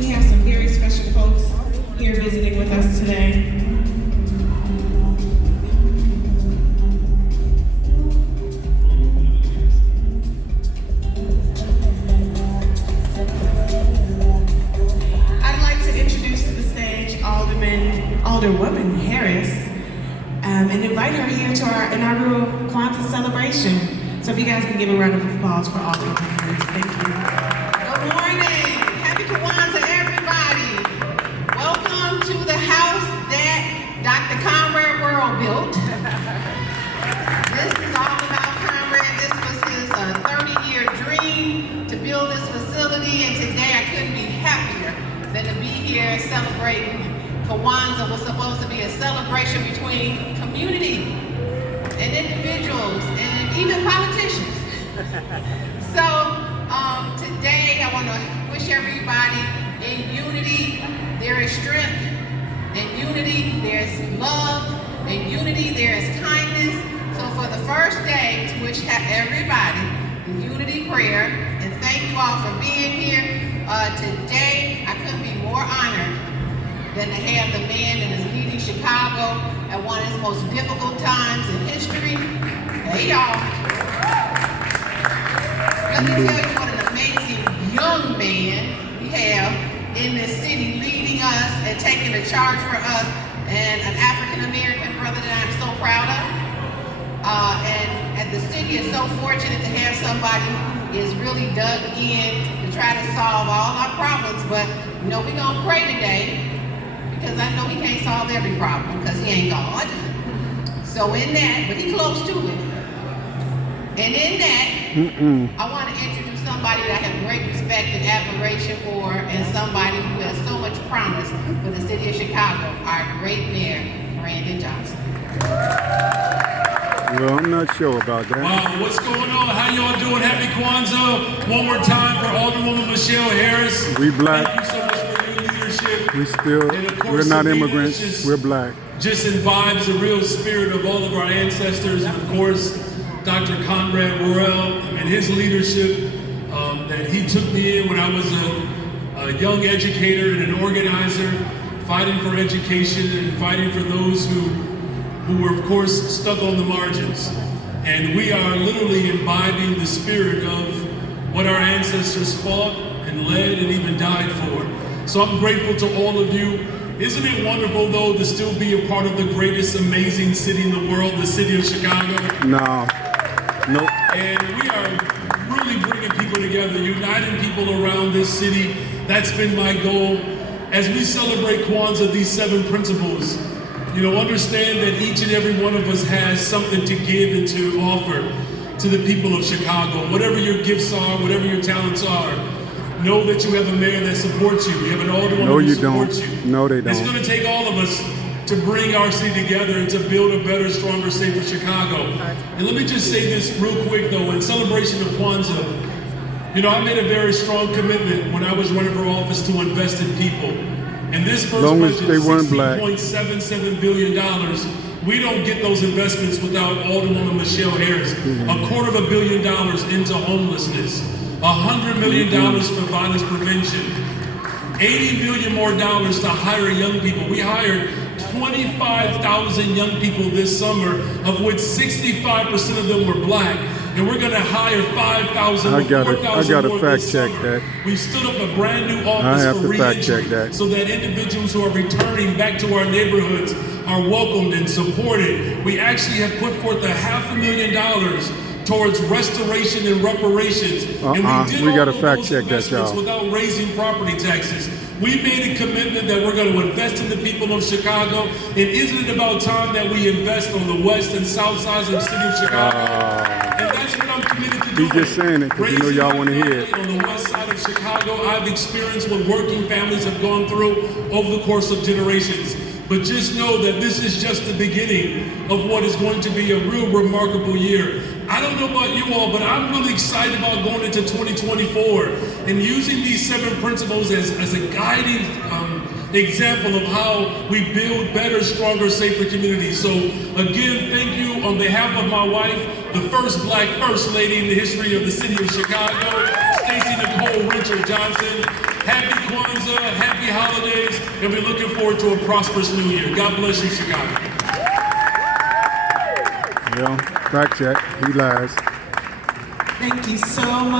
We have some very special folks here visiting with us today. I'd like to introduce to the stage Alderwoman Harris, and invite her here to our inaugural Kwanzaa celebration. So if you guys can give a round of applause for Alderwoman Harris, thank you. Good morning, happy Kwanzaa, everybody. Welcome to the house that Dr. Conrad World built. This is all about Conrad. This was his 30-year dream to build this facility, and today I couldn't be happier than to be here celebrating Kwanzaa. Was supposed to be a celebration between community and individuals and even politicians. So today I want to wish everybody in unity there is strength, in unity there's love, in unity there is kindness. So for the first day to wish everybody the unity prayer, and thank you all for being here. Today I couldn't be more honored than to have the man that is leading Chicago at one of his most difficult times in history. Hey y'all. Let me tell you what an amazing young man we have in this city leading us and taking the charge for us, and an African-American brother that I'm so proud of. And the city is so fortunate to have somebody who is really dug in to try to solve all our problems. But you know, we're gonna pray today, because I know he can't solve every problem because he ain't God. So in that, but he close to it. And in that, I want to introduce somebody that I have great respect and admiration for, and somebody who has so much promise for the city of Chicago, our great mayor, Brandon Johnson. Well, I'm not sure about that. Wow, what's going on? How y'all doing? Happy Kwanzaa. One more time for Alderwoman Michelle Harris. We black. Thank you so much for your leadership. We're not immigrants, we're black. Just imbibes the real spirit of all of our ancestors, and of course, Dr. Conrad Worrell and his leadership that he took me in when I was a young educator and an organizer, fighting for education and fighting for those who were, of course, stuck on the margins. And we are literally imbibing the spirit of what our ancestors fought and led and even died for. So I'm grateful to all of you. Isn't it wonderful, though, to still be a part of the greatest, amazing city in the world, the city of Chicago? No. Nope. And we are really bringing people together, uniting people around this city. That's been my goal. As we celebrate Kwanzaa, these 7 principles, you know, understand that each and every one of us has something to give and to offer to the people of Chicago. Whatever your gifts are, whatever your talents are, know that you have a mayor that supports you. You have an alderwoman who supports you. No, they don't. It's going to take all of us to bring our city together and to build a better, stronger, safer Chicago. And let me just say this real quick, though, in celebration of Kwanzaa, you know, I made a very strong commitment when I was running for office to invest in people. And this first budget, $16.77 billion, we don't get those investments without Alderwoman Michelle Harris. $250 million into homelessness, $100 million for violence prevention, $80 million more to hire young people. We hired 25,000 young people this summer, of which 65% of them were black. And we're going to hire 5,000 or 4,000 I got to fact this check summer. that. We've stood up a brand new office for reentry, so that individuals who are returning back to our neighborhoods are welcomed and supported. We actually have put forth $500,000 towards restoration and reparations. And we got to fact check that, y'all. Without raising property taxes. We made a commitment that we're going to invest in the people of Chicago. And isn't it about time that we invest on the west and south sides of the city of Chicago? And that's what I'm committed to doing. He's just saying it because you know y'all want to hear it. On the west side of Chicago, I've experienced what working families have gone through over the course of generations. But just know that this is just the beginning of what is going to be a real remarkable year. I don't know about you all, but I'm really excited about going into 2024 and using these 7 principles as a guiding example of how we build better, stronger, safer communities. So again, thank you on behalf of my wife, the first black first lady in the history of the city of Chicago, Stacey Nicole Richard Johnson. happy Kwanzaa, happy holidays, and we're looking forward to a prosperous new year. God bless you, Chicago. Yeah, fact check. He lies. Thank you so much.